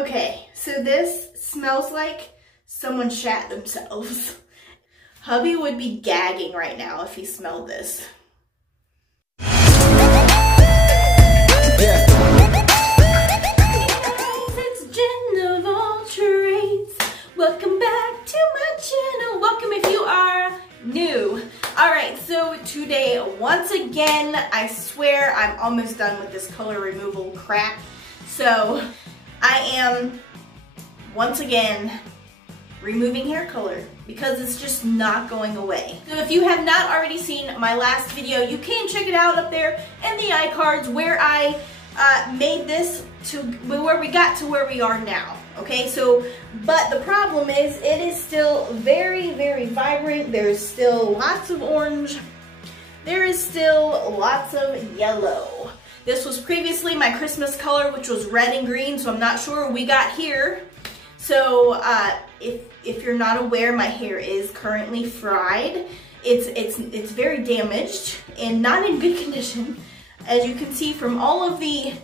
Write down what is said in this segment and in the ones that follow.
Okay, so this smells like someone shat themselves. Hubby would be gagging right now if he smelled this. It's Jen of all trades. Welcome back to my channel. Welcome if you are new. Alright, so today, once again, I swear I'm almost done with this color removal crap. So, I am, once again, removing hair color because it's just not going away. So if you have not already seen my last video, you can check it out up there in the iCards where I made this to where we got to where we are now. Okay, so, but the problem is it is still very, very vibrant. There's still lots of orange. There is still lots of yellow. This was previously my Christmas color, which was red and green, so I'm not sure what we got here. So if you're not aware, my hair is currently fried. It's very damaged and not in good condition. As you can see from all of the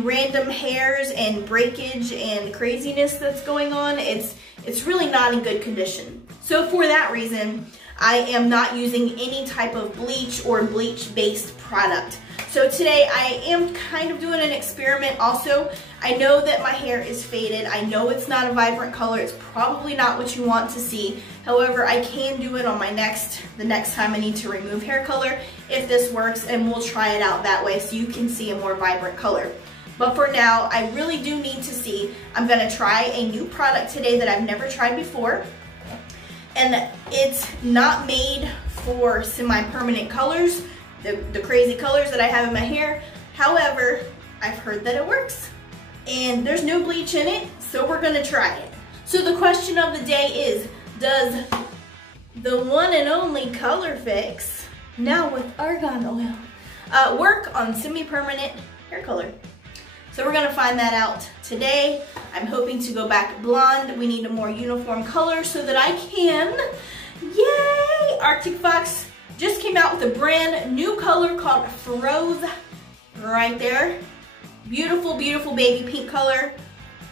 random hairs and breakage and craziness that's going on, it's really not in good condition. So for that reason, I am not using any type of bleach or bleach-based product. So today I am kind of doing an experiment also. I know that my hair is faded. I know it's not a vibrant color. It's probably not what you want to see. However, I can do it on the next time I need to remove hair color if this works, and we'll try it out that way so you can see a more vibrant color. But for now, I really do need to see. I'm gonna try a new product today that I've never tried before. And it's not made for semi-permanent colors, the crazy colors that I have in my hair. However, I've heard that it works. And there's no bleach in it, so we're gonna try it. So the question of the day is, does the one and only Colorfix, now with argan oil, work on semi-permanent hair color? So we're gonna find that out today. I'm hoping to go back blonde. We need a more uniform color so that I can, yay! Arctic Fox just came out with a brand new color called Froze, right there. Beautiful, beautiful baby pink color.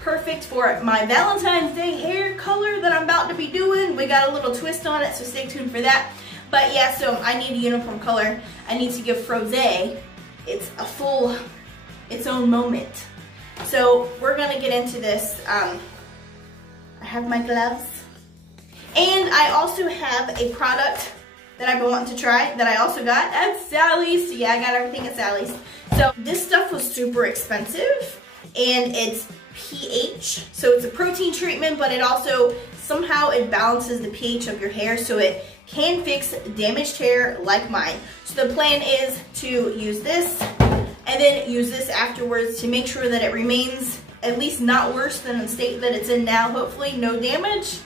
Perfect for my Valentine's Day hair color that I'm about to be doing. We got a little twist on it, so stay tuned for that. But yeah, so I need a uniform color. I need to give Froze its own moment. So we're gonna get into this. I have my gloves. And I also have a product that I've been wanting to try that I also got at Sally's. Yeah, I got everything at Sally's. So this stuff was super expensive, and it's pH. So it's a protein treatment, but it also, somehow it balances the pH of your hair so it can fix damaged hair like mine. So the plan is to use this and then use this afterwards to make sure that it remains at least not worse than the state that it's in now. Hopefully no damage.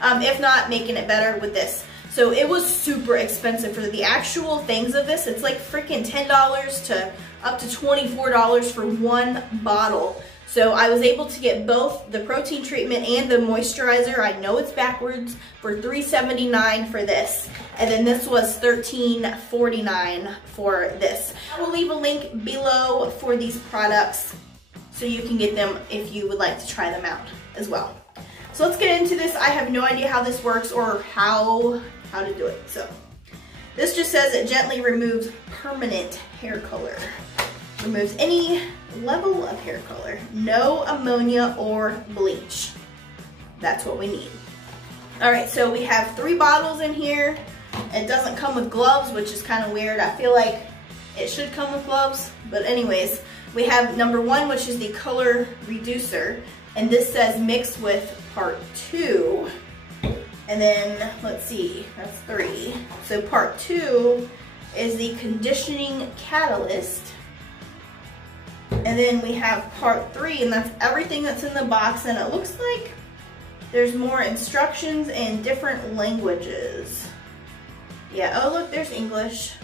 If not, making it better with this. So it was super expensive for the actual things of this. It's like freaking $10 to up to $24 for one bottle. So I was able to get both the protein treatment and the moisturizer. I know it's backwards, for $3.79 for this. And then this was $13.49 for this. I will leave a link below for these products so you can get them if you would like to try them out as well. So let's get into this. I have no idea how this works or how to do it. So this just says it gently removes permanent hair color. Removes any level of hair color. No ammonia or bleach. That's what we need. All right, so we have 3 bottles in here. It doesn't come with gloves, which is kind of weird. I feel like it should come with gloves, but anyways, we have number 1, which is the color reducer, and this says mix with part 2. And then, let's see, that's 3. So part 2 is the conditioning catalyst. And then we have part 3, and that's everything that's in the box, and it looks like there's more instructions in different languages. Yeah, oh look, there's English.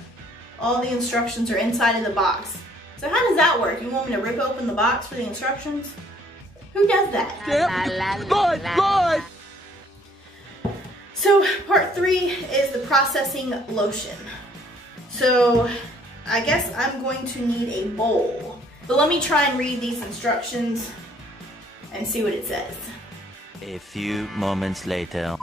All the instructions are inside of the box. So how does that work? You want me to rip open the box for the instructions? Who does that? Yep. So part 3 is the processing lotion. So I guess I'm going to need a bowl. But let me try and read these instructions. and see what it says. A few moments later.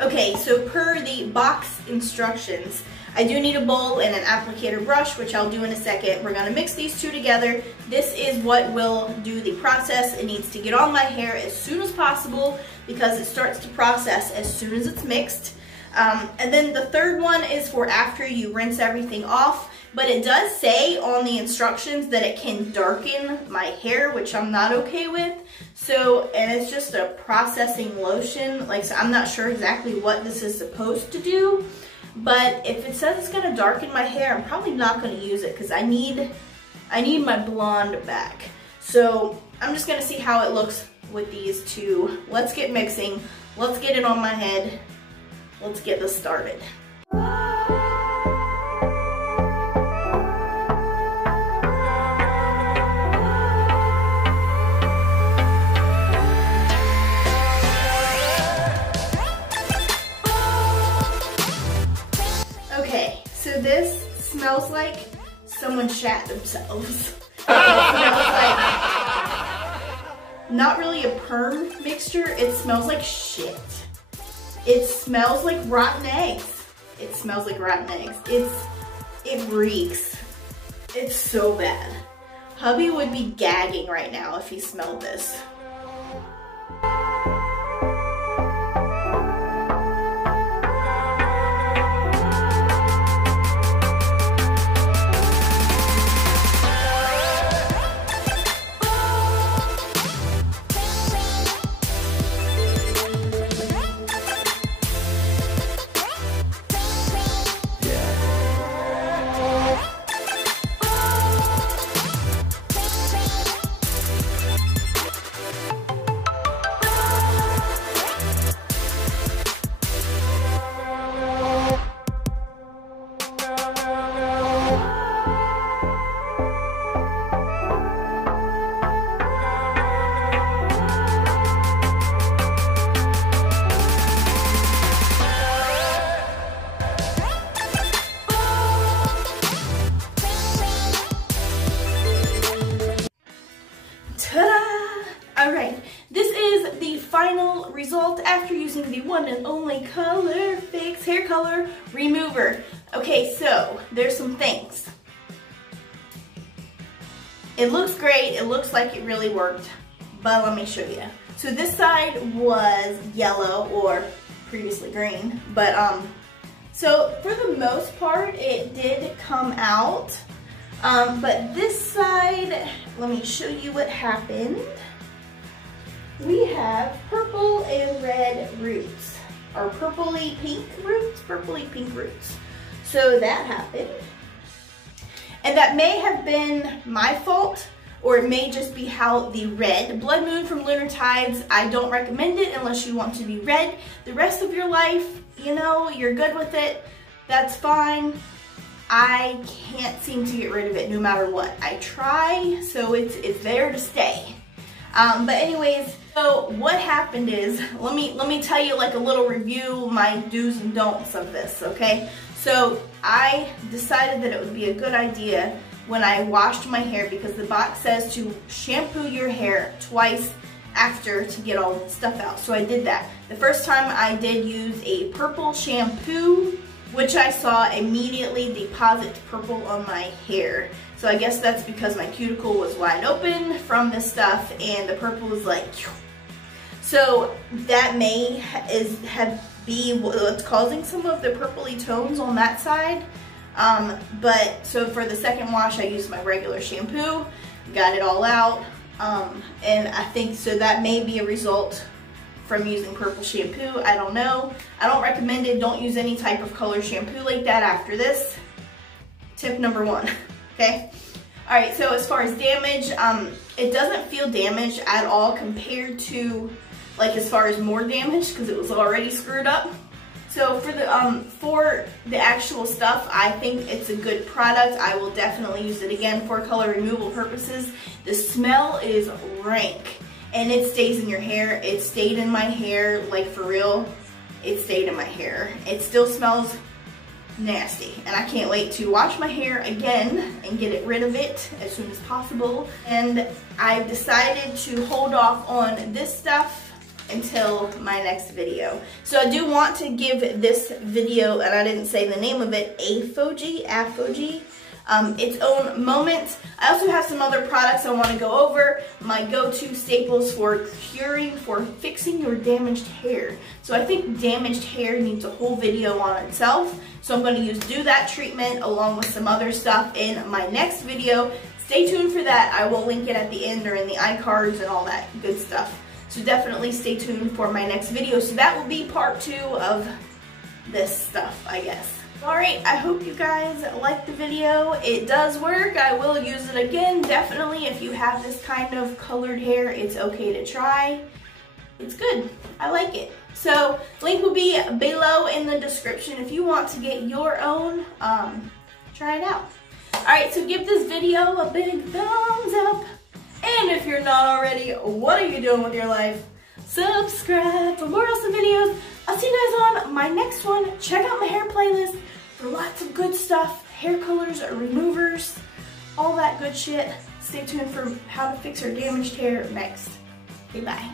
Okay, so per the box instructions, I do need a bowl and an applicator brush, which I'll do in a second. We're gonna mix these two together. This is what will do the process. It needs to get on my hair as soon as possible because it starts to process as soon as it's mixed. And then the third one is for after you rinse everything off, but it does say on the instructions that it can darken my hair, which I'm not okay with. So, and it's just a processing lotion, like, so I'm not sure exactly what this is supposed to do, but if it says it's gonna darken my hair, I'm probably not gonna use it because I need my blonde back. So I'm just gonna see how it looks with these two. Let's get mixing. Let's get it on my head. Let's get this started. Okay, so this smells like someone shat themselves. It smells like not really a perm mixture, it smells like shit. It smells like rotten eggs. It smells like rotten eggs. It reeks. It's so bad. Hubby would be gagging right now if he smelled this. Alright, this is the final result after using the one and only Colorfix hair color remover. Okay, so there's some things. It looks great, it looks like it really worked, but let me show you. So this side was yellow or previously green, but so for the most part it did come out. But this side, let me show you what happened. We have purple and red roots, or purpley pink roots. So that happened. And that may have been my fault, or it may just be how the red, Blood Moon from Lunar Tides, I don't recommend it unless you want to be red the rest of your life. You know, you're good with it, that's fine. I can't seem to get rid of it no matter what. I try, so it's there to stay. But anyways, so what happened is, let me tell you like a little review, my do's and don'ts of this, okay? So I decided that it would be a good idea when I washed my hair, because the box says to shampoo your hair twice after to get all the stuff out. So I did that. The first time I did use a purple shampoo, which I saw immediately deposit purple on my hair. So I guess that's because my cuticle was wide open from this stuff and the purple was like, so that may be what's causing some of the purpley tones on that side. But so for the second wash I used my regular shampoo, got it all out, and I think so that may be a result from using purple shampoo. I don't know. I don't recommend it. Don't use any type of color shampoo like that after this. Tip number one, okay? All right, so as far as damage, it doesn't feel damaged at all compared to, like, as far as more damage, because it was already screwed up. So for the actual stuff, I think it's a good product. I will definitely use it again for color removal purposes. The smell is rank. And it stays in your hair. It stayed in my hair, like for real, it stayed in my hair. It still smells nasty. And I can't wait to wash my hair again and get rid of it as soon as possible. And I've decided to hold off on this stuff until my next video. So I do want to give this video, and I didn't say the name of it, apogee, its own moment. I also have some other products I want to go over, my go-to staples for curing, for fixing your damaged hair. So I think damaged hair needs a whole video on itself. So I'm going to do that treatment along with some other stuff in my next video. Stay tuned for that. I will link it at the end or in the iCards and all that good stuff. So definitely stay tuned for my next video. So that will be part 2 of this stuff, I guess. Alright, I hope you guys liked the video. It does work. I will use it again. Definitely, if you have this kind of colored hair, it's okay to try. It's good. I like it. So, link will be below in the description if you want to get your own. Try it out. Alright, so give this video a big thumbs up. And if you're not already, what are you doing with your life? Subscribe for more awesome videos. I'll see you guys on my next one. Check out my hair playlist for lots of good stuff. Hair colors, removers, all that good shit. Stay tuned for how to fix your damaged hair next. Okay, bye.